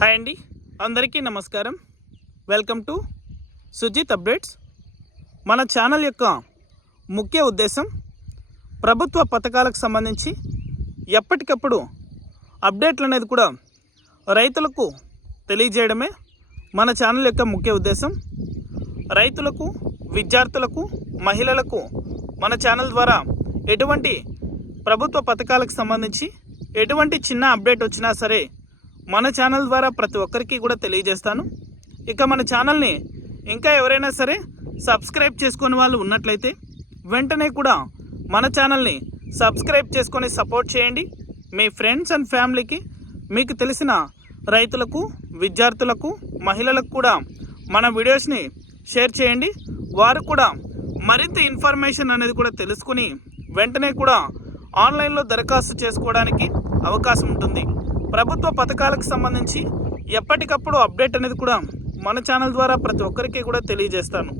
Hi అండి. అందరికీ నమస్కారం. Welcome to Sujith updates. మన ఛానల్ యొక్క ముఖ్య ఉద్దేశం ప్రభుత్వ పథకాలకు సంబంధించి ఎప్పటికప్పుడు అప్డేట్లు అనేది కూడా రైతులకు తెలియజేయడమే మన ఛానల్ యొక్క ముఖ్య ఉద్దేశం. రైతులకు విద్యార్థులకు మహిళలకు మన ఛానల్ ద్వారా ఎటువంటి ప్రభుత్వ పథకాలకు సంబంధించి ఎటువంటి చిన్న అప్డేట్ వచ్చినా సరే మన ఛానల్ ద్వారా ప్రతి ఒక్కరికి కూడా తెలియజేస్తాను. ఇక మన ఛానల్ని ఇంకా ఎవరైనా సరే సబ్స్క్రైబ్ చేసుకునే వాళ్ళు ఉన్నట్లయితే వెంటనే కూడా మన ఛానల్ని సబ్స్క్రైబ్ చేసుకొని సపోర్ట్ చేయండి. మీ ఫ్రెండ్స్ అండ్ ఫ్యామిలీకి మీకు తెలిసిన రైతులకు విద్యార్థులకు మహిళలకు కూడా మన వీడియోస్ని షేర్ చేయండి. వారు కూడా మరింత ఇన్ఫర్మేషన్ అనేది కూడా తెలుసుకుని వెంటనే కూడా ఆన్లైన్లో దరఖాస్తు చేసుకోవడానికి అవకాశం ఉంటుంది. ప్రభుత్వ పథకాలకు సంబంధించి ఎప్పటికప్పుడు అప్డేట్ అనేది కూడా మన ఛానల్ ద్వారా ప్రతి ఒక్కరికి కూడా తెలియజేస్తాను.